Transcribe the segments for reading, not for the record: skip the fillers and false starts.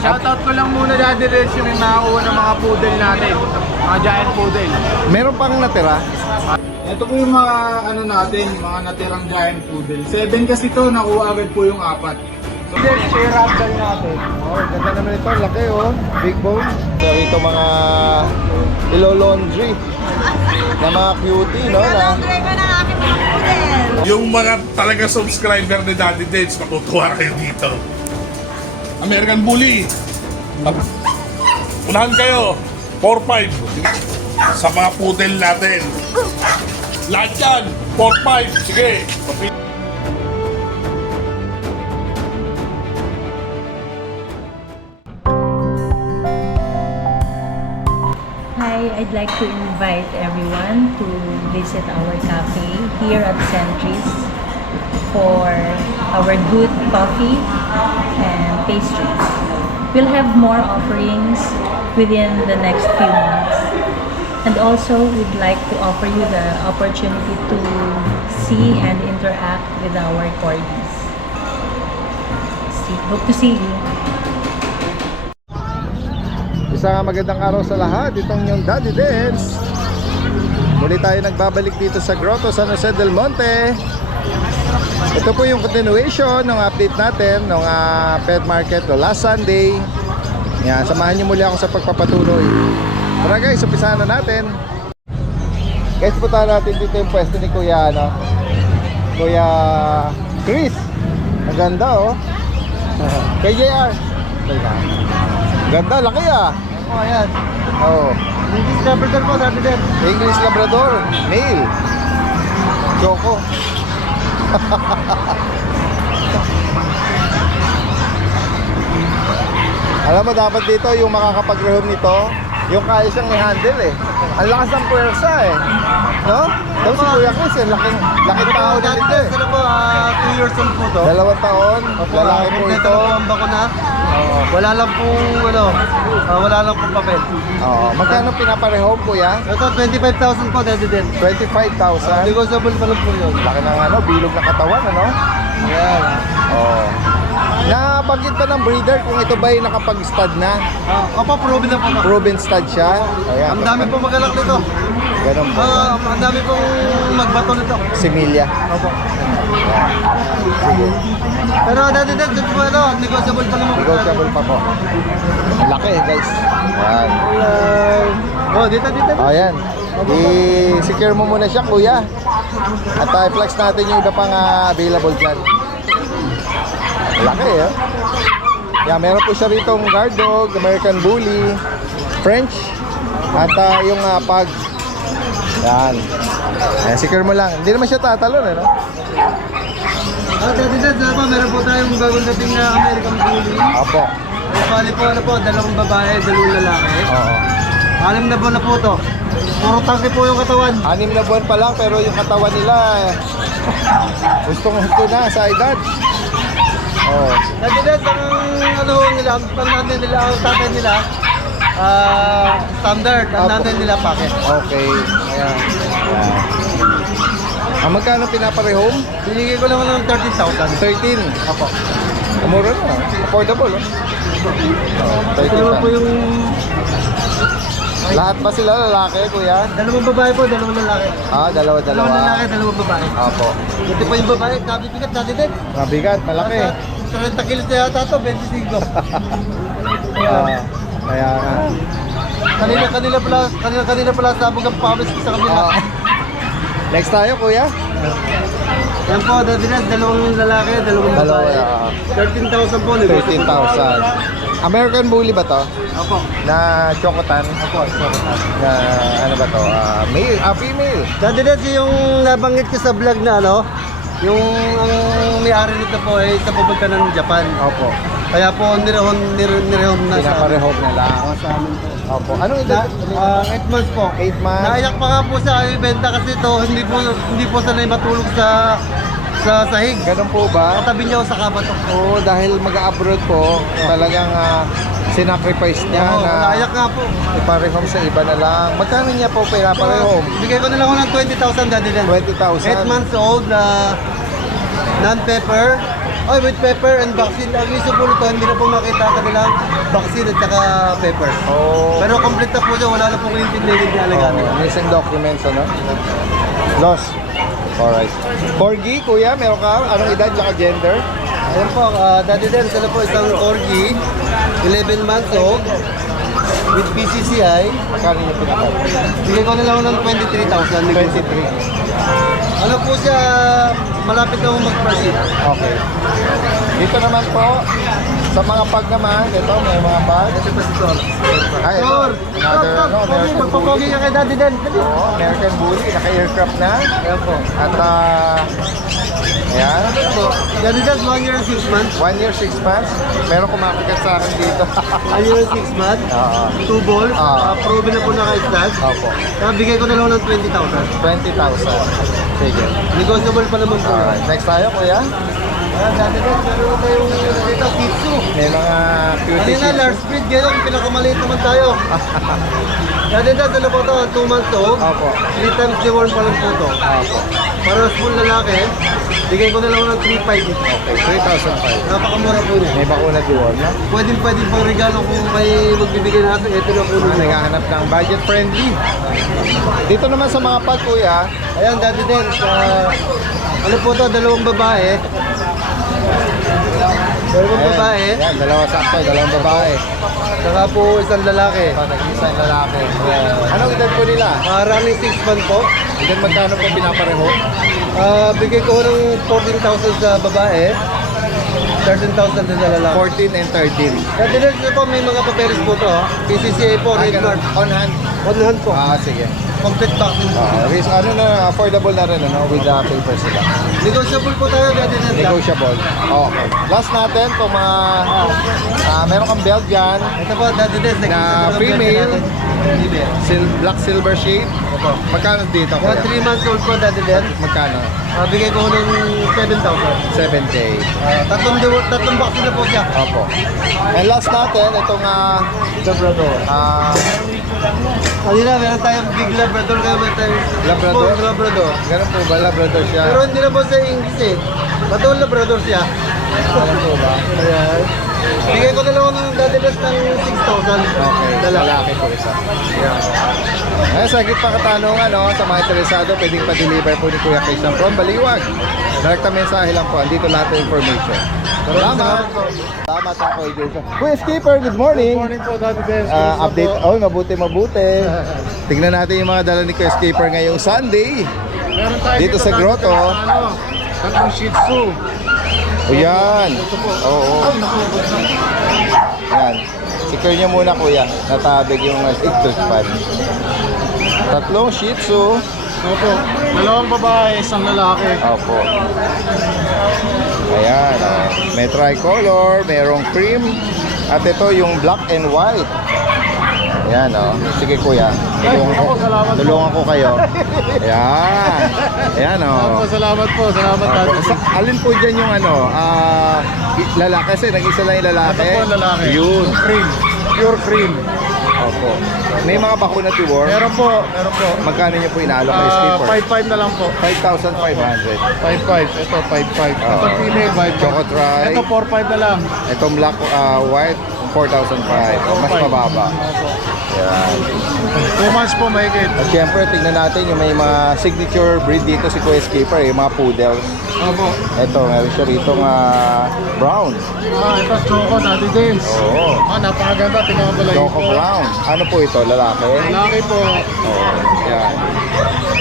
Shoutout ko lang muna Daddy Reds yung nakakuha ng mga poodle natin. Mga giant poodle. Meron pang natira. Ito po yung mga ano natin, mga natirang giant poodle. 7 kasi to, nakuha agad po yung 4. So, share ragdoll natin. Oh, ganda naman ito. Laki oh. Big bone. So, ito mga ilo-laundry na mga cutie, no? Na, Yung mga talaga subscriber ni Daddy Deds, matutuwa kayo dito. American Bully. Unahan kayo. 4-5. Sa mga poodle natin. Lahat yan. 4-5. Sige. Hi, I'd like to invite everyone to visit our cafe here at Centris for our good coffee and pastries. We'll have more offerings within the next few months. And also, we'd like to offer you the opportunity to see and interact with our corgis. Hope to see you. Isang magandang araw sa lahat. Itong yung Daddy Deds. Muli tayo nagbabalik dito sa Grotto San Jose del Monte. Ito po yung continuation ng update natin ng pet market no last Sunday. Yan, samahan niyo muli ako sa pagpapatuloy. Tara guys, umpisahan na natin. Guys, punta natin dito yung pwesto ni Kuya ano? Kuya Chris. Ang ganda oh. Kay JR. Ganda, laki ah. Oh, ayan. Oh. English Labrador po, Daddy Reds. English Labrador, male. Choco. Alam mo, dapat dito yung makakapag-rehome nito, yung kaya siyang i-handle eh. Ang lakas ng puwersa eh. No? Tapos si Kuya Chris eh, laking tao na nito eh. Sila po, 2 years old po to. 2 taon, lalaki po ito. Ang bako na. Wala lang pong, wala lang pong papel. Oo. Magkano pinaparehome Kuya? Ito, 25,000 po, Daddy Reds. 25,000. Negotiable pa lang po yun. Laki ng ano, bilog na katawan ano? Ayan. Oo. Nabanggit pa ng breeder kung ito ba ay nakapag-stud na? Opo, proven na po. Proven stud siya? Ayan. Ang dami pong magalak nito. Ganun po. Ang dami pong magbato nito. Similia. Opo. Sige. Pero Daddy Reds, ito po negotiable pa naman po. Negotiable pa po. Ang laki guys. Ayan. Oh, dito. Ayan. I-secure mo muna siya Kuya. At i-flex natin yung iba pang available dyan. Laki eh. Yeah, meron po siya rito guard dog, American Bully, French, at yung pug. Yan. Ayan, secure mo lang. Hindi naman siya tatalon eh, no? Daddy Reds, meron po tayong bagong dating na American Bully. Opo. Bali po, 2 babae, 2 lalaki. Oo. 6 na buwan na po to. Puro tangke po yung katawan. 6 na buwan pa lang pero yung katawan nila gustong husto na sa edad. Oh. Daddy Reds, ang nanay nila, ang tatay nila, standard. Ang nanay nila, packet. Okay. Ayan. Ayan. Magkano pinaparehome? Binigay ko lang ng 13,000. 13. Apo. Mura na. Affordable, oh. Ito naman po yung Lahat ba sila lalaki, Kuya? 2 babae po, 2 lalaki. Dalawa. 2 lalaki, 2 babae. Opo. Ito po yung babae, kabibigat Daddy Reds. Mabigat, malaki. 30 kilos na yata ito, 25. Kaya nga. Kanina pala sabog ang pawis ko sa kabila. Next tayo, Kuya. Yan po, Daddy Reds, 2 lalaki, 2 babae. 13,000 po, 13,000. American Bully ba to? Opo. Na chocotan? Opo, chocotan. Na ano ba to? Male? Female? Daddy Reds, yung nabanggit ko sa vlog na yung ang may-ari nito po ay sa pupunta ng Japan. Opo. Kaya po nirehon na sa Pinaparehome na lang. sa amin po. Opo. Anong edad? 8 months po. 8 months. Naiyak pa nga po sa ibenta kasi ito hindi po sanay matulog sa sahig. Ganun po ba? Katabi niya ako sa kabatok. Oo, dahil mag-abroad po, talagang sinacrifice niya na Naiyak nga po. iparehome sa iba na lang. Magkano niya po pinaparehome? Bigay ko na lang ako ng 20,000 Daddy Reds. 20,000. 8 months old, non-pepper, Ay, with pepper and vaccine. Ang iso po nito, hindi na po makita kanilang vaccine at saka pepper. Oh. Pero complete na po siya, wala na po kunintin-linig na alagaan nila. Missing documents, ano? Lost. Alright. Corgi, kuya, meron ka? Anong edad tsaka gender? Ayan po, Daddy Den, ito na po isang corgi, 11 months old, with PCCI. Magkano niyo pinakal? Bigay ko na lang ng 23,000. 23. Ano po siya, malapit na mag-proceed. Okay. Dito naman po, sa mga pag naman, ito may mga pag. Ito pa si Thor. Ay, ito. Thor! Another, ano, American Magpapogi Bully. ka kay Daddy Den. Oo, American Bully. Naka-aircraft na. Ayan po. At, ayan. Po, Daddy Den, 1 year and 6 months. 1 year, 6 months. Meron kumakikat sa akin dito. 1 year and 6 months. Oo. 2 balls. Proven na po na kay Stas. Opo. Bigay ko na lang ng 20,000. 20,000. Sige. Negotiable pa naman po. Alright. Next tayo, kuya. Ayan, Daddy Den, meron na tayong nakita, Shih Tzu. May mga cutie Kanina, shih tzu. large breed, gano'n, pinakamaliit naman tayo. Daddy Den, ano po ito, 2 months old. Opo. 3 times deworm pa lang po ito. Opo. Para full lalaki, bigay ko na lang ng 3,500. Okay, 3,500. Napakamura po niya. May bakuna dual, no? Pwede pang regalo kung may magbibigay natin. Ito na po Mga niya. naghahanap ng budget friendly. Dito naman sa mga pag, kuya. Ayan, Daddy Den, ano po ito, 2 babae. 2 babae, Ayan, dalawa sakto, 2 babae. saka po isang lalaki. Ito, nag-isa yung lalaki. Anong edad po nila? Running 6 months po. Edad magkano po pinapareho? Bigay ko ng 14,000 sa babae, 13,000 din sa lalaki. 14 and 13. Daddy Den, ito po, may mga papeles po ito. PCCA po, red ganun. card. On hand. On hand po. Sige. Complete vaccine po. Ano na, affordable na rin, ano, with the papers sila. Negotiable po tayo, Daddy Den. Negotiable. Okay. Last natin, itong mga, meron kang Belgian, Ito po, Daddy Den. na female, black silver shade. Magkano dito, kuya? 3 months old po, Daddy Den. Magkano? Bigay ko ng 7,000. 7K. Tatlong vaccine na po siya. Opo. And last natin, itong Labrador. Kanina, meron tayong big Labrador, kaya meron tayong Labrador? small Labrador. ganun po ba? Labrador siya? Pero hindi na po sa English eh. Batong Labrador siya. Ganun po ba? Ayan. Bigay ko na lang ng Daddy Den ng 6,000. Okay. Dala. Lalaki po isa. Ngayon, sa higit pa katanungan, no, sa mga interesado, pwedeng pa-deliver po ni Kuya Christian from Baliwag. Direkta mensahe lang po. Andito lahat ng information. Salamat. Salamat ako, Jason. Kuya Skipper, good morning. Good morning po, Daddy Den. Update. Oh, mabuti. Tingnan natin yung mga dala ni Kuya Skipper ngayong Sunday. Meron tayo Dito sa grotto. Tatlong Shih Tzu. O yan. Oo. Yan. Secure nyo muna, kuya. Natabig yung electric fan. Tatlong Shih Tzu. Opo. 2 babae, isang lalaki. Opo. Ayan. May tricolor, mayroong cream. At ito yung black and white. Ayan, sige kuya. Tulungan ko kayo. Ayan. Ayan, Salamat po. Salamat, Opo. Daddy Den. Alin po dyan yung lalaki? Kasi nag-isa lang yung lalaki. Ito po, lalaki. Yun. Cream. Pure cream. Opo. May mga bakuna to work. Meron po. Magkano niyo po inaalok kay Skipper? 5,500 na lang po. 5,500. 5,500. Ito, 5,500. Ito, female, 5,500. Chocotry. Ito, 4,500 na lang. Itong black white, 4,500. Mas mababa. Yan. 2 months po, mahigit. At syempre, tignan natin yung may mga signature breed dito si Kuya Skipper, yung mga poodles. Opo. Ito, meron siya rito brown. Ito, Choco, Daddy Den. Oo. Napakaganda. Tingnan mo pala yun Choco po. brown. Ano po ito, lalaki? Lalaki po. Oo. Yan.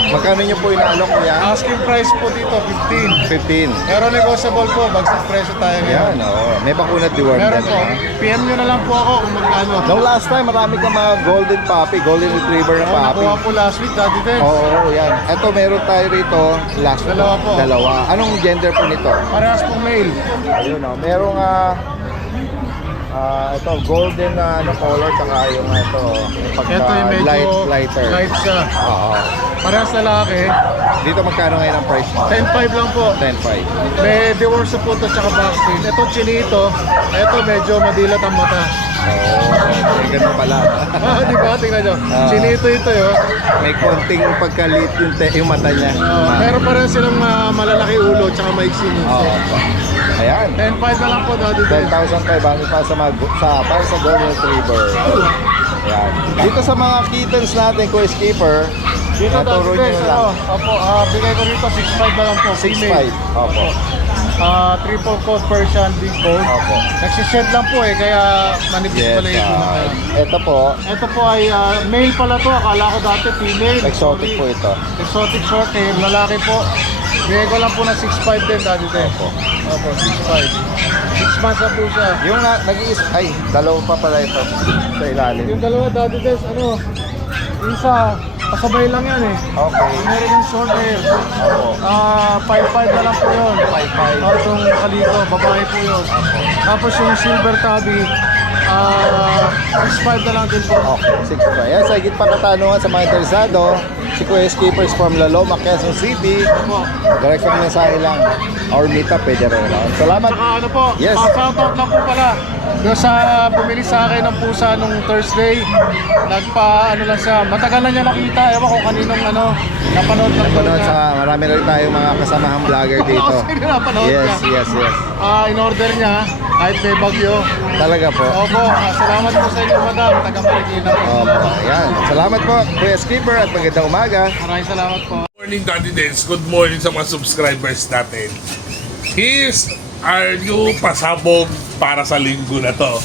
Magkano niyo po inaalok, kuya? Asking price po dito, 15. 15. Pero negotiable po, bagsak presyo tayo Yan, ngayon. oo. May bakuna deworm Meron din. po. PM nyo na lang po ako kung magkano. Nung last time, marami kang mga golden puppy, golden retriever na puppy. Nakuha po last week, Daddy Den. Oo, yan. Ito, meron tayo rito. Last Dalawa po. Dalawa. Anong gender po nito? Parehas po male. Ayun, merong ito, golden na color, tsaka yung ito, Ito yung medyo lighter. light siya. Oo. Parehas lalaki. Dito magkano ngayon ang price mo? 10,500 lang po. 10,500. May deworm sa puto tsaka vaccine. Ito, chinito. Ito, medyo madilat ang mata. Oo, ganun pala. Di ba? Tingnan nyo. Chinito ito yun. May konting pagkalit yung mata niya. Meron pa rin silang malalaki ulo tsaka maiksi Oo. muso. Ayan. 10.5 na lang po, Daddy Dens. 10,500 para para sa Golden Retriever. Ayan. Dito sa mga kittens natin, Kuya Skipper, Dito, naturo Daddy nyo Dens, lang. Opo, bigay ko rito 6.5 na lang po. 6.5. Opo. Triple coat Persian, big bone. Opo. Nagsished lang po kaya manipis Yes. pala yung kaya. Ito po, Ito po ay male pala to, akala ko dati female. exotic Sorry. po ito. Exotic short hair, lalaki po. Bigay ko lang po na 6.5 din, Daddy Dens. Opo. Opo, 6.5. 6 months na po siya. Yung nag-iis, ay, dalawa pa pala ito sa ilalim. Yung dalawa, Daddy Dens, isa, pasabay lang yan eh. Okay. Meron yung short hair. Opo. 5.5 na lang po yun. 5.5. Itong kalito, babae po yun. Tapos yung silver tabby, 6.5 na lang din po. Okay, 6.5. Yan, sa higit pa katanungan sa mga interesado, si Kuya Skippers from Laloma, Quezon City. Po. Direct ang mensahe lang. Or meet up, pwede rin. Salamat. Saka ano po, Yes. shoutout lang po pala. Doon sa bumili sa akin ng pusa nung Thursday, ano lang siya, matagal na niya nakita, ewan ko kaninong napanood lang po Panood niya. sa marami rin tayong mga kasamahang vlogger dito. Kasi napanood Yes, niya. yes, yes. In-order niya, kahit may bagyo. Talaga po. Opo, salamat po sa inyo, madam, taga Marikina po. Opo, yan. Salamat po, Kuya Skipper, at magandang umaga. Maraming salamat po. Good morning, Daddy Dens. Good morning sa mga subscribers natin. Here's our new pasabog para sa linggo na to.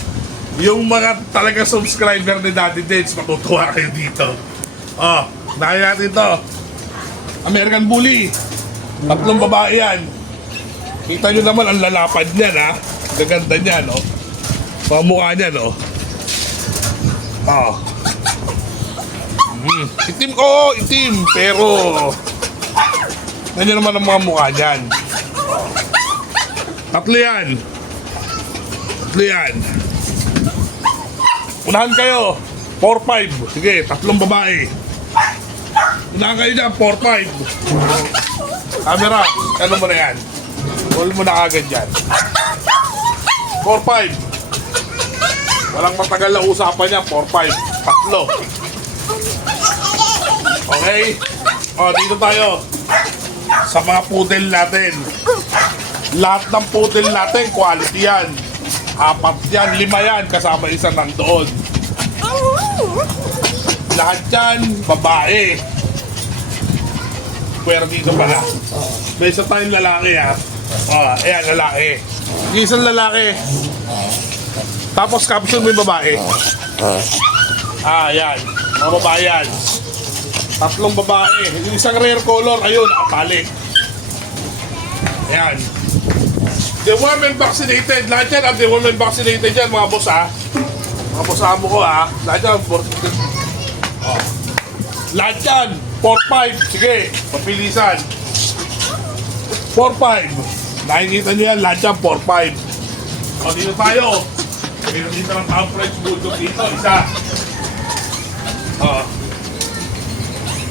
Yung mga talaga subscriber ni Daddy Dens, matutuwa kayo dito. Oh, nakaya natin to. American Bully. 3 babae yan. Kita nyo naman ang lalapad niyan, ha? Gaganda niya, no? Pamukha niya, no? Oh. Itim ko, itim. Pero, ganyan naman ang mga mukha niyan. 3 yan. 3 yan. Unahan kayo. 4-5. Sige, 3 babae. Unahan kayo dyan, 4-5. Camera, ano mo na yan? Roll mo na agad dyan. 4-5. Walang matagal na usapan yan, 4-5. 3. Okay? O, dito tayo. Sa mga poodle natin. Lahat ng poodle natin, quality yan. 4 yan, 5 yan, kasama isa nandoon. Lahat yan, babae. Pero dito pala. May isa tayong lalaki, ha. O, ayan, lalaki. Yung isang lalaki. Tapos caption mo yung babae. Yan. Mga babae yan. 3 babae. Yung isang rare color, ayun, nakapalik. Ayan. The women vaccinated. Lahat yan ang the women vaccinated yan, mga boss, ha. Mga boss amo ko, ha. Lahat yan, lahat yan, 4-5. Sige, papilisan. 4-5. Nakikita nyo yan, lahat yan, 4-5. O, dito tayo. Dito ng taong French Bulldog dito, isa.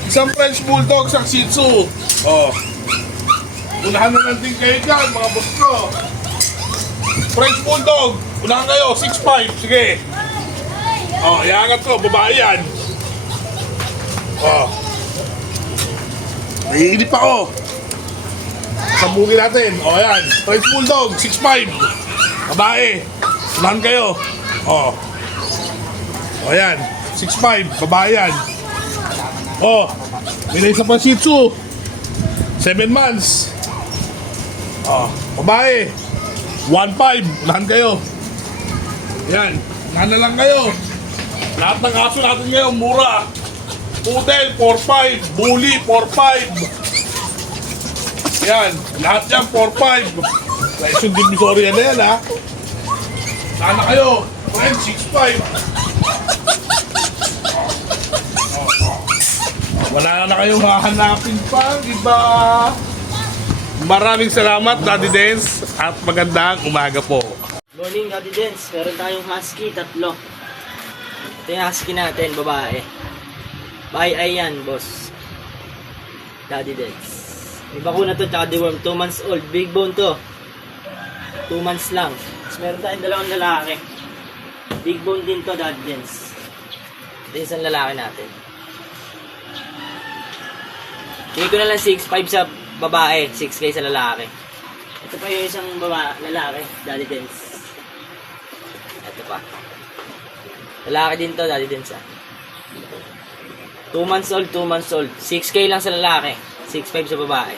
Isang French Bulldog, isang Shih Tzu. Unahan na lang din kayo dyan, mga boss ko. French Bulldog, unahan kayo, 6'5", sige. Iangat ko, babae yan. Naiinip ako. Sambungin natin, yan. French Bulldog, 6'5", babae. Unahan kayo. Yan, 6'5", babae yan. May isa pang Shih Tzu. 7 months. Babae. 1.5. Unahan kayo. Yan. Unahan na lang kayo. Lahat ng aso natin ngayon, mura. Poodle, 4.5. Bully, 4.5. Yan. Lahat yan, 4.5. Lesson Divisoria na yan, ha. Unahan na kayo. Friend, 6.5. Wala na kayong hahanapin pang iba. Maraming salamat, Daddy Dens, at magandang umaga po. Morning, Daddy Dens. Meron tayong husky, 3. Ito yung husky natin, babae. Ay yan, boss. Daddy Dens. May bakuna to, tsaka deworm. 2 months old. Big bone to. 2 months lang. Tapos meron tayong 2 lalaki. Big bone din to, Daddy Dens. Ito yung isang lalaki natin. Bigay ko na lang 6'5 sa babae, 6K sa lalaki. Ito pa yung isang lalaki, Daddy Dance. Ito pa. Lalaki din to, Daddy Dance 2 months old, 2 months old. 6K lang sa lalaki, 6'5 sa babae.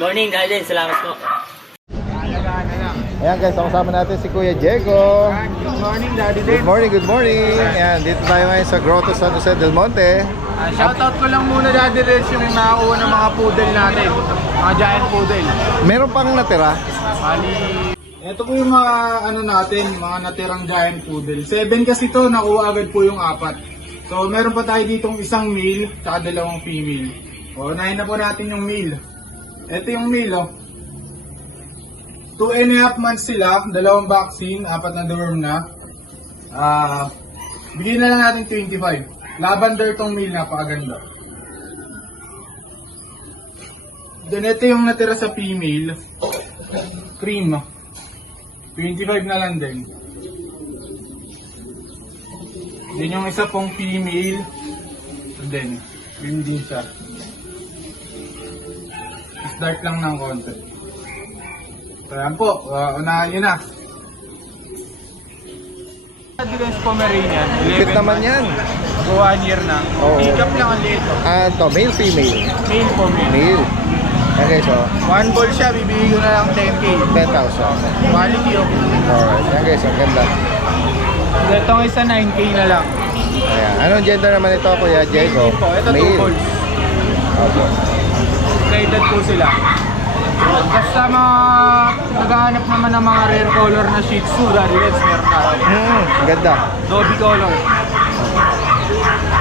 Morning, Daddy Dance. Salamat po. Ayan guys, kasama natin si Kuya Diego. Good morning, Daddy Good morning, good morning. Ayan, dito tayo ngayon sa Grotto San Jose del Monte. Shoutout ko lang muna, Daddy Dance, yung nakakuha ng mga poodle natin. Mga giant poodle. Meron pang natira. Bali, ito po yung mga ano natin, mga natirang giant poodle. 7 kasi to, nakuha agad po yung 4. So meron pa tayo ditong isang male, tsaka 2 female. O, unahin na po natin yung male. Ito yung male, oh. 2.5 months sila, 2 vaccine, 4 na dorm na. Bigyan na lang natin 25. Lavender tong male, napakaganda. Then ito yung natira sa female. Cream. 25 na lang din. Then yung isa pong female. Then, cream din siya. Mas dark lang ng konti. So yan po, unahan nyo na. Advanced Pomeranian, Cute naman yan. 1 year na. Oo. Pick up lang ang liit. Ah, ito, male, female. Male po, male. Male. Okay, so, 1 ball siya, bibigay ko na lang 10K. 10,000. Quality oh. Alright, yan guys, ang ganda. Itong isa 9K na lang. Ayan. Anong gender naman ito, Kuya Diego? Male po, ito 2 balls. Opo. Guided po sila. Basta mga naghahanap naman ng mga rare color na Shih Tzu, Daddy Reds, meron tayo. Ganda. Dobby color.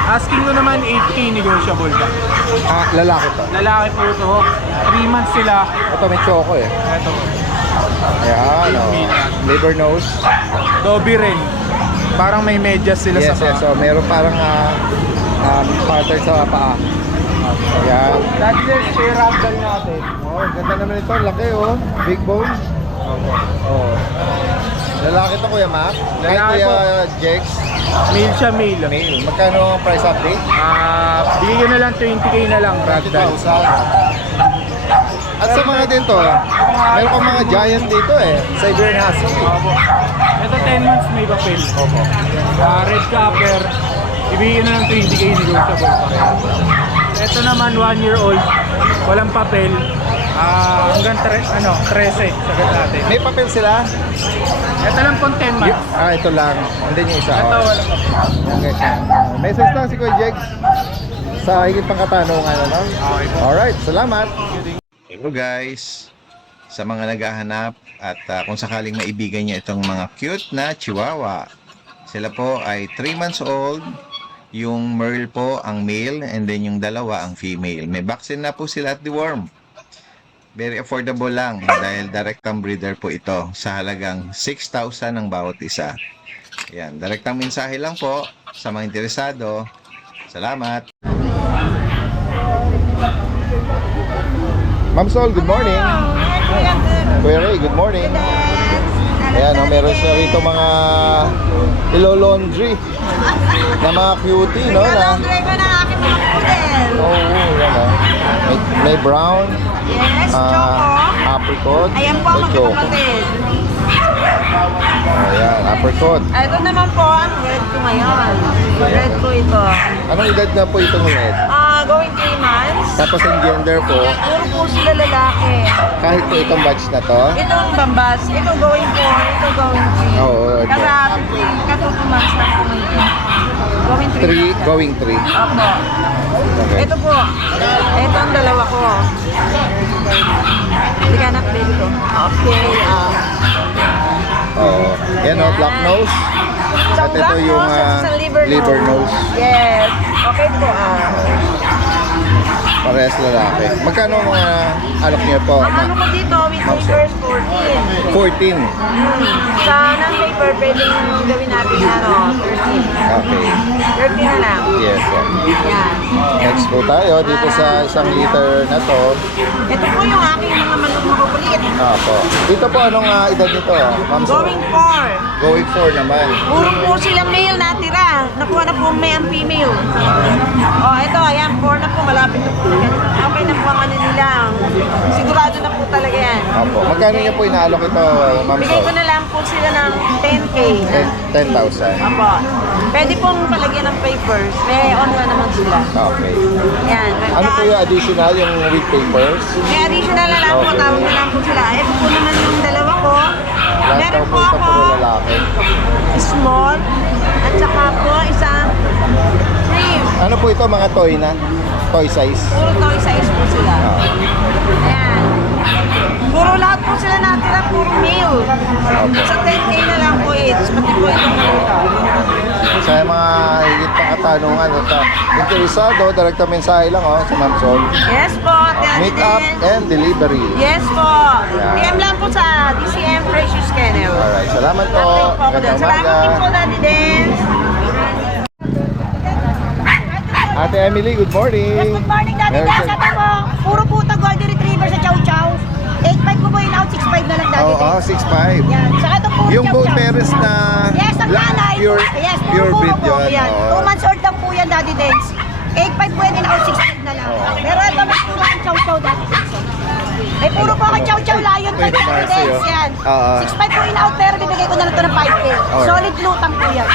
Asking ko naman 8K, negotiable pa. Ah, lalaki to. Lalaki po ito. 3 months sila. Ito may choco eh. Ito. Ayan, oh. Liver nose. Dobby rin. Parang may medyas sila Yes, sa yes. So, meron parang pattern sa paa. Ayan. Daddy Reds, share ragdoll natin. Oh, ganda naman ito. Laki oh. Big bone. Oh. Lalaki to, Kuya Mac. Kahit Lalaki Kuya po. Jex. Male siya, male. Male. Magkano ang price update? Bigyan ko na lang 20K na lang, ragdoll. 20,000. At sa mga din to, meron pa mga giant dito eh. Siberian Husky. Opo. Ito 10 months may papel. Opo. Red Copper. Ibigyan na ng 20K, negotiable pa. Ito naman 1 year old. Walang papel. Hanggang 13 sagat natin. May papel sila? Ito lang pong 10 months. Ito lang. And then yung isa. Ito oh. walang papel. Okay, message lang si Kuya Jex sa higit pang katanungan, ano? Okay po. Alright, salamat. Hello guys. Sa mga naghahanap at kung sakaling maibigan niya itong mga cute na chihuahua. Sila po ay 3 months old. Yung Merle po ang male and then yung dalawa ang female. May vaccine na po sila at deworm. Very affordable lang dahil direktang breeder po ito sa halagang 6,000 ang bawat isa. Yan, direktang mensahe lang po sa mga interesado. Salamat. Ma'am Sol, good morning. Kuya Ray, good morning. Ayan, meron siya rito mga ilo-laundry na mga cutie, no? Nag-laundry ko ng aking mga poodle. Oo, yan o. May brown, Yes, choco. apricot, Ayan po ang may choco. magkakapatid. Ayan, apricot. Ito naman po ang red ko ngayon. Red po ito. Anong edad na po itong red? Going 3 months. Tapos ang gender po, Puro po sila lalaki. kahit po itong batch na to. Ito ang bambas. Ito going 4. Ito going 3. Oo, ito. Kato 2 months na po ngayon. Going 3. 3, going 3. Opo. Okay. Ito po. Ito ang dalawa ko. Hindi ka anak, baby ko. Okay. Oo. Yan o, black nose. At ito black yung nose at isang liver nose. Yes. Okay po. Parehas lalaki. Magkano ang mga alok niyo po? Ang ano ko dito with papers 14. 14. Sa non-paper, pwedeng gawin natin 13. Okay. 30 na lang. Yes, po. Yan. Next po tayo dito sa 1 liter na to. Ito po yung aking mga manok makukulit. Po. Dito po, anong edad nito? Ma'am Sol? Going 4. Going 4 naman. Puro po silang male natira. Nakuha na po may ang female. Oh, ito, ayan, 4 na po. Malapit na po. Okay na po ang ano nila. Sigurado na po talaga yan. Opo. Magkano niyo po inaalok ito, Ma'am Bigay ko Sol? na lang po sila ng 10K. 10,000. Apo. Pwede pong palagyan ng papers. May on na naman sila. Okay. Yan. Ano po yung additional, yung with papers? May additional na lang po. Okay. Tawag na lang po sila. Ito po naman yung dalawa ko. Lahat Meron daw po ito ako puro lalaki. small. At saka po isang cream. Ano po ito, mga toy na? Toy size? Puro toy size po sila. Ayan. Puro lahat po sila natira. Puro male. Sa 10K na lang po each. Pati po itong nakita. Sa mga higit pa katanungan at interesado, direkta mensahe lang sa Ma'am Sol. Yes po. Meet up and delivery. Yes po. Ayan. PM lang po sa DCM Precious Kennel. Alright, salamat po. Update po ako doon. Magandang Salamat din po, umaga. Daddy Dance. Ate Emily, good morning. Yes, good morning, Daddy Meron Dance. siya- Sabi mo, puro puta golden retriever sa Chow Chow. 8.5 ko po yun out, 6.5 na lang, Daddy Oo, Dance. 6'5". Yan. Saka ito puro Yung Chow both Chow. parents na Yes, ang black, nanay. pure, Yes, pure puro breed po yun. yan. Oo. 2 months old lang po yan, Daddy Dance. 8.5 pwede na out, 6.5 na lang. Pero ito may puro ang Chow Chow, Daddy Dance. May puro po ang Chow Chow Lion pa, Pwede, Daddy Marcy, Dance. oh. Yan. Oo. 6.5 po in out, pero bibigay ko na lang ito ng 5K. Alright. Solid lutang po yan.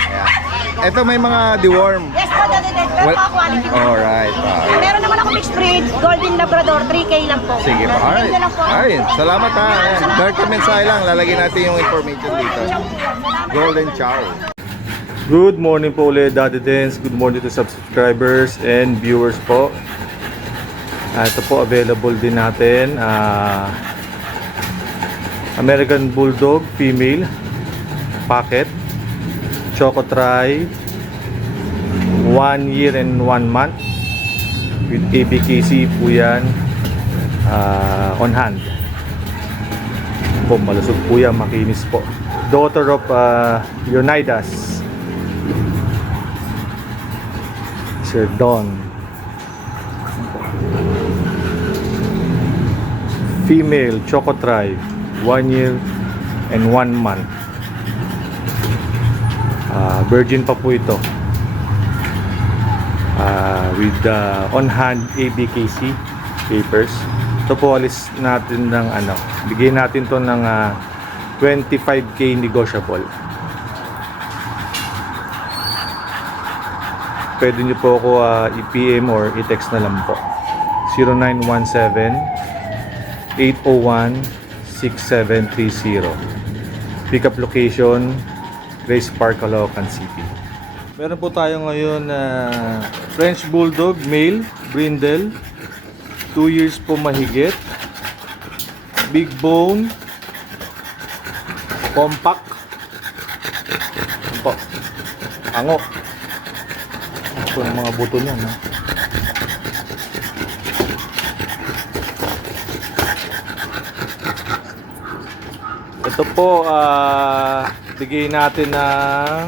Ito may mga deworm. Yes po, Daddy Dance. Pero mga quality po. Alright. Meron naman ako mixed breed, Golden Labrador, 3K lang po. Sige po. Alright. Thank you lang po. Alright. Salamat ha. Ayan. Direct mensahe lang. Lalagyan natin yung information dito. Golden Chow. Good morning po ulit, Daddy Dance. Good morning to subscribers and viewers po. Ito po, available din natin. American Bulldog female packet Choco Tri 1 year and 1 month with ABKC po yan, on hand po, malusog po yan, makinis po. Daughter of Leonidas Sir Don. Female Choco Tri 1 year and 1 month. Virgin pa po ito. With on hand ABKC papers. Ito po alis natin ng bigyan natin to ng 25K negotiable. Pwede nyo po ako i-PM or i-text na lang po. 0917-801-6730. Pick up location Grace Park, Caloocan City. Meron po tayo ngayon na French Bulldog male brindle, 2 years po mahigit, big bone, compact po, ango ito ng mga buto niya, no? Ito po, bigay natin ng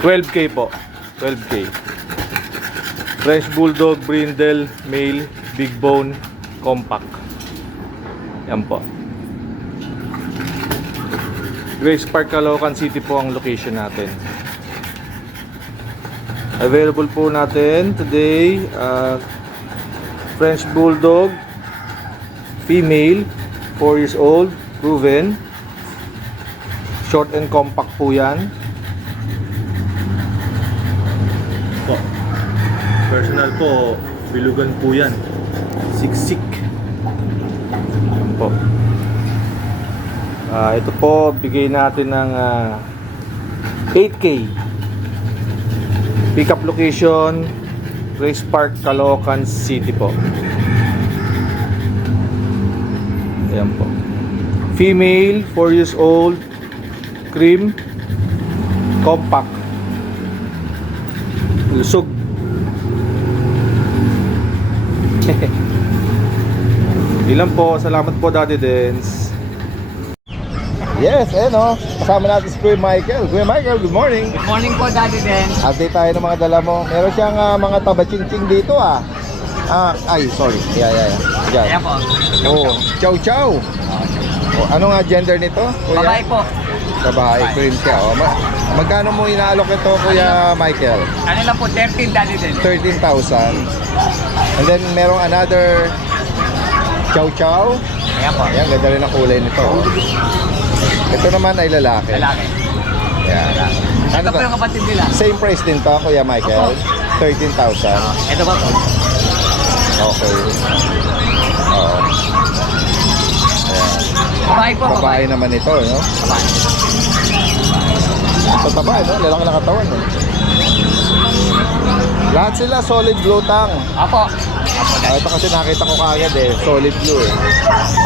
12K po. 12K. French Bulldog, Brindle, male, big bone, compact. Yan po. Grace Park, Caloocan City po ang location natin. Available po natin today, French Bulldog, female, 4 years old, proven. Short and compact po yan. Po. Personal po, bilugan po yan. Siksik. Yan po. Ito po, bigay natin ng 8K. Pick up location, Grace Park, Caloocan City po. Ayan po. Female, 4 years old, cream, compact. Lusog. Ilan po, salamat po Daddy Dance. Yes, no. Kasama natin si Kuya Michael. Kuya Michael, good morning. Good morning po, Daddy Dance. Update tayo ng mga dala mo. Meron siyang mga taba-ching-ching dito ay, sorry. Yeah. Yan. Ayan po. Oh, chow. Oh, ano nga gender nito, Kuya? Babae po. Babae, cream siya. Oh, magkano mo inaalok ito, Kuya Michael? Ano lang po, 13, Daddy Dance. 13,000. And then merong another chow. Ayan po. Ayan, ganda rin ang kulay nito. Ito naman ay lalaki. Lalaki. Yan. Ito po yung kapatid nila. Same price din to, Kuya Michael. 13,000. Ito ba po? Okay. Oo. Ayan. Babae po, Babae naman ito, no? Babae. Tataba, no? Lalaki ng katawan, no? Lahat sila solid blue tang. Apo. Ito kasi nakita ko kaagad solid blue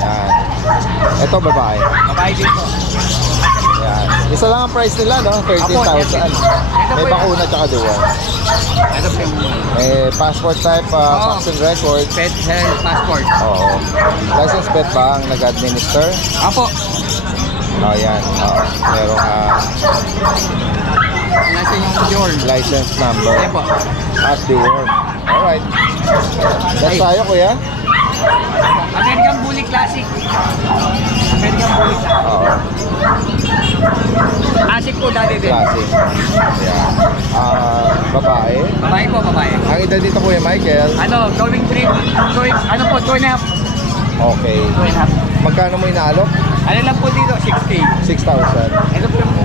Yan. Ito babae. Babae din po. Yan. Isa lang ang price nila, no? 13,000. May bakuna tsaka duwan. Ito po yung May passport type, vaccine record. pet health passport. Oo. License plate ba ang nag-administer? Apo. Yan. Merong Nasa yung Jorn. license number Ayan po. at the worm. Alright. That's tayo, Kuya? American Bully Classic. American Bully Classic. Oo. Classic po, Daddy Dance. Classic. Yan. Babae. Babae po, babae. Ang edad dito, Kuya Michael? Ano, going 2.5. Okay. 2.5. Magkano mo inaalok? Ano lang po dito, 6K. 6,000. Ito po yung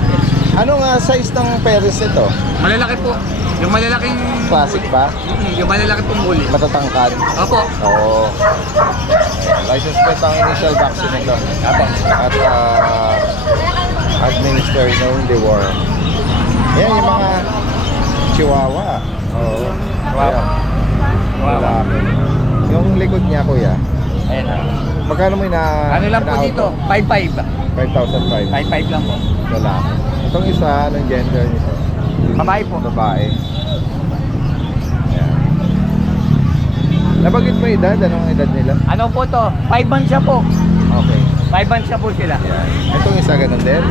Anong size ng parents nito? malalaki po. Yung malalaking... Classic ba? Yung malalaki pong bully. Matatangkad? Opo. Oo. License plate ang initial vaccine nito. Opo. At administer ng deworm. Yan yung mga chihuahua. Oo. Chihuahua. Lalaki. Yung likod niya, Kuya. Ayan na. Magkano mo Ano lang po dito, 5.5. 5,500. 5.5 lang po. Lalaki. Itong isa, anong gender nito? Babae po. Babae. Yan. Nabanggit mo edad? Anong edad nila? Ano po to? 5 months siya po. Okay. 5 months siya po sila. Yan. Itong isa ganun din.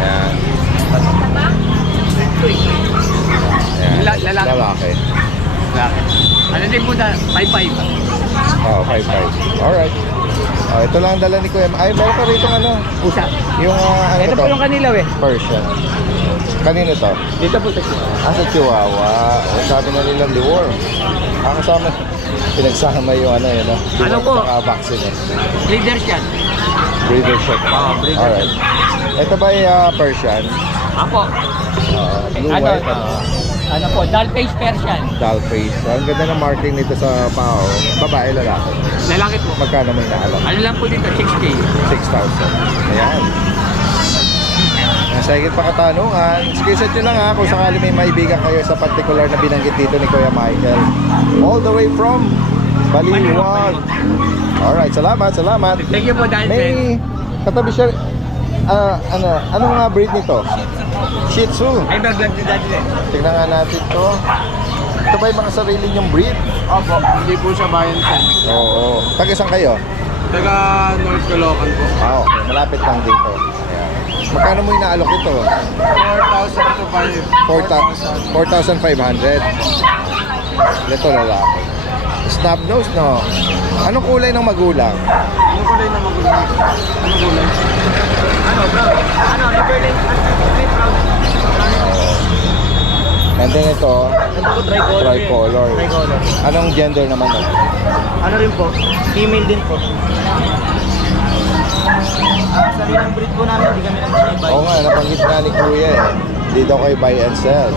Yan. Yan. Lalaki. Lalaki. Lalaki. Ano din po na? 5.5. Oh, 5'5". Alright. Oh, ito lang ang dala ni Kuya. Ay, meron ka rito Pusa. yung ano Ito to? po yung kanila Persian. Kanino to? Dito po sa Sa Chihuahua. Oh, sabi na nilang deworm. Kasama. Pinagsama yung yun, no? Ano po? Vaccine Leaders yan. Breeder shot. Breeder Alright. Ito ba ay Persian? Ako. Blue, Ano, white, ano po, doll face Persian. dull face. Ang ganda ng marking nito sa pao. Babae, lalaki. Lalaki po. Magkano mo inaalok? Ano lang po dito, 6K. 6,000. Ayan. Sa higit pa katanungan, screenshot nyo lang kung sakali may maibigan kayo sa particular na binanggit dito ni Kuya Michael. All the way from Baliwag. Alright, salamat. Thank you po, Daddy. May katabi siya, anong nga breed nito? Shih Tzu. Ay, mag-vlog ni Daddy. Tignan nga natin to. Ito ba yung mga sarili niyong breed? Opo, hindi po siya bayan sa. Oo. Taga saan kayo? Taga North Caloocan po. Okay. Malapit lang dito. Ayan. Magkano mo inaalok ito? 4,000 to 4,500. Ito lalaki. Snub nose, no? Anong kulay ng magulang? Ano kulay na magulang? Ano kulay? Ano, bro? Ano, Neverland? Brown. And then ito, Ito po, tricolor. tricolor. Tricolor. Anong gender naman ito? Ano rin po? Female din po. Sariling breed po namin, hindi kami nag-buy. Oo nga, napanggit nga ni Kuya eh. Dito kayo buy and sell.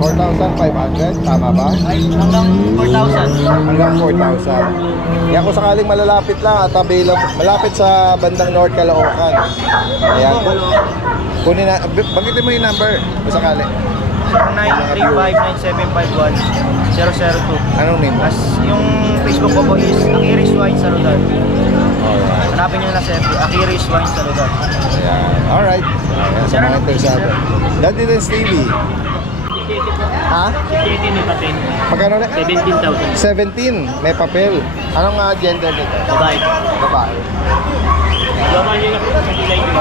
4,500, tama ba? Ay, hanggang 4,000. Hanggang 4,000. Yan kung sakaling malalapit lang at available, malapit sa bandang North Caloocan. Ayan. Kunin na, banggitin mo yung number kung sakali. 0935-9751-002. Anong name mo? As yung Facebook ko po is Akiris Wine Saludar. Alright. Hanapin nyo na sa FB, Akiris Wine Saludar. Ayan. Alright. Ayan, sa Sir, mga ano, interesado. sir? Daddy Dance TV. Ha? 18 may papel. Magkano ulit? 17,000. 17, may papel. Anong gender nito? Babae. Babae. Laman nyo na po sa kilay ko.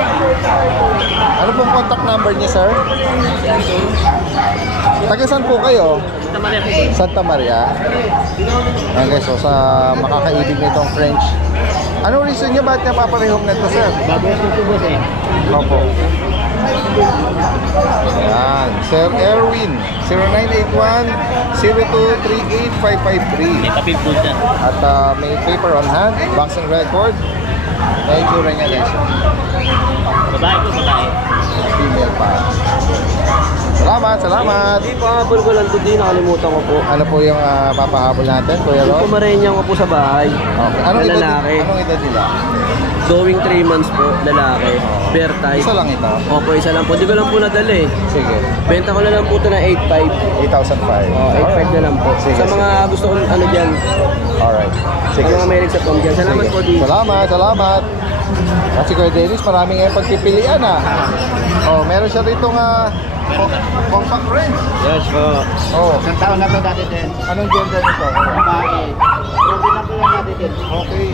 Ano pong contact number niya, sir? Taga saan po kayo? Ito man po. Santa Maria. Okay, so sa makakaibig nitong French. Anong reason niyo bakit niya paparehong nito, sir? Bago yung tutubos eh. Opo. Ayan. Sir Erwin, 0981-0238-553. May papel po siya. At may paper on hand, boxing record. Ay, tsura niya guys. Babae po, babae. Female pa. Salamat. Hindi pa, habol ko lang kundi nakalimutan ko po. Ano po yung papahabol natin, Kuya Yung Ron? Pomeranian ko po sa bahay. Okay. Anong Na edad, lalaki. anong edad nila? Going 3 months po, lalaki. Bear type. Isa lang ito? Opo, isa lang po. Di ko lang po nadala eh. Sige. Benta ko na lang po ito na 8.5. 8,00005. Oh, 8.5 na lang po. Sige, Sa mga gusto kong ano dyan, Alright. sa Sige. mga mahilig sa pom dyan. Salamat Sige. po, Di. Salamat. Kasi Kuya Dennis, marami ngayon pagpipilian Oh, meron siya rito compact wrench. Yes po. Oh, Isang taon na to dati din. anong gender nito? Babae. Ruby na po yan dati din. Okay.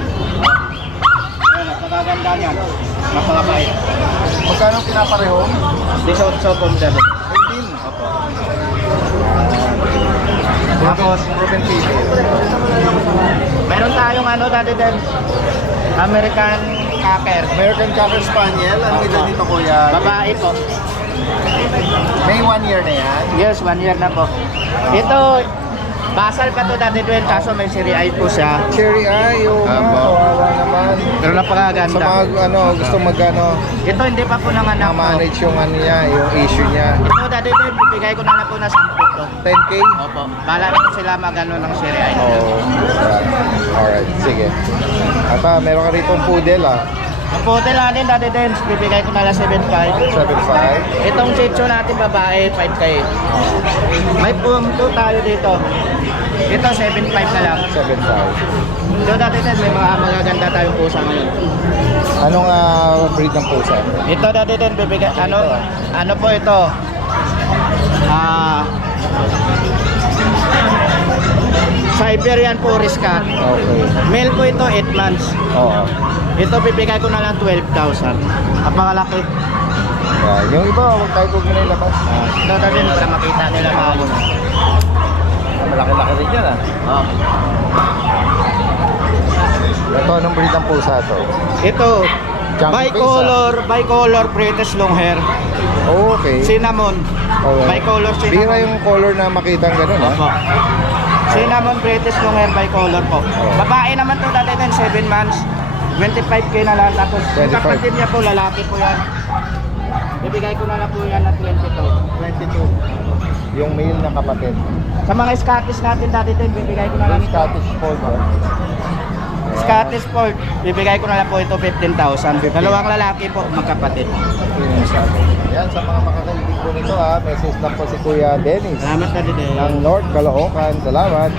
Ayan, napakaganda niyan. Napakabait. Magkano pinaparehong? 18 po dati. 18. Opo. Tapos, proven female. Meron tayong ano dati din. American Cocker. American Cocker Spaniel. Anong edad nito, Kuya? Babae po. May 1 year na yan. Yes, 1 year na po. Ito, basal pa to dati din, kaso may Serie I po siya. Cherry eye, yung Apo. kawawa naman. Pero Sa napakaganda. mga gusto Ito hindi pa po nanganak po. manage yung niya, yung issue niya. Ito dati din, bibigay ko na lang po na 10 to. 10K? Opo. Bala rin sila magano ng Serie I. Oh, yeah. Alright, sige. At meron ka rito poodle Yung puti natin dati din, bibigay ko na lang 7.5. 7.5. Itong Shih natin babae, 5K. May punto tayo dito. Ito, 7.5 na lang. 7.5. Ito dati din, may mga magaganda tayong pusa ngayon. Anong breed ng pusa? Ito dati din, bibigay, ano po ito? Siberian Forest Cat. Okay. Male po ito, 8 months. Oo. Ito, bibigay ko na lang 12,000. Napakalaki. Yeah. Yung iba, huwag tayo huwag mo na ilabas. Ito dati din, para makita nila maalo. Malaki-laki rin yan Oh. Ito, anong breed ng pusa to? Ito, Junkie bicolor British long hair. Oh, okay. Cinnamon. Okay. Bicolor cinnamon. Bira yung color na makita ang ganun Opo. Cinnamon British long hair bicolor po. Babae naman to dati din, 7 months. 25K na lang. Tapos yung 25. kapatid niya po, lalaki po yan. Bibigay ko na lang po yan na 22. 22. Yung male na kapatid. Sa mga Scottish natin dati din, bibigay ko na lang Yung ito. Scottish Fold. Scottish Fold, bibigay ko na lang po ito 15,000. Dalawang lalaki po, magkapatid. Yan, sa mga makakaibig po nito message lang po si Kuya Dennis Salamat na din. ng North Caloocan. Salamat.